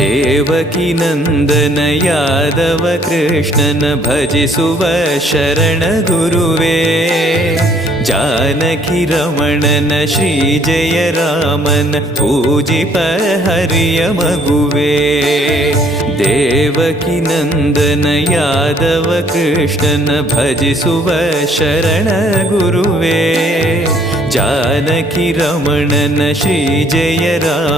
ದೇವಕಿ ನಂದನ ಯಾದವ ಕೃಷ್ಣನ ಭಜಿಸುವ ಶರಣ ಗುರುವೇ. ಜಾನಕಿ ರಮಣನ ಶ್ರೀ ಜಯ ರಾಮನ ಪೂಜಿಪ ಹರಿಯ ಮಗುವೇ. ದೇವಕಿ ನಂದನ ಯಾದವ ಕೃಷ್ಣನ ಭಜಿಸುವ ಶರಣ ಗುರುವೇ. ಜಾನಕಿ ರಮಣನ ಶ್ರೀ ಜಯ ರಾಮ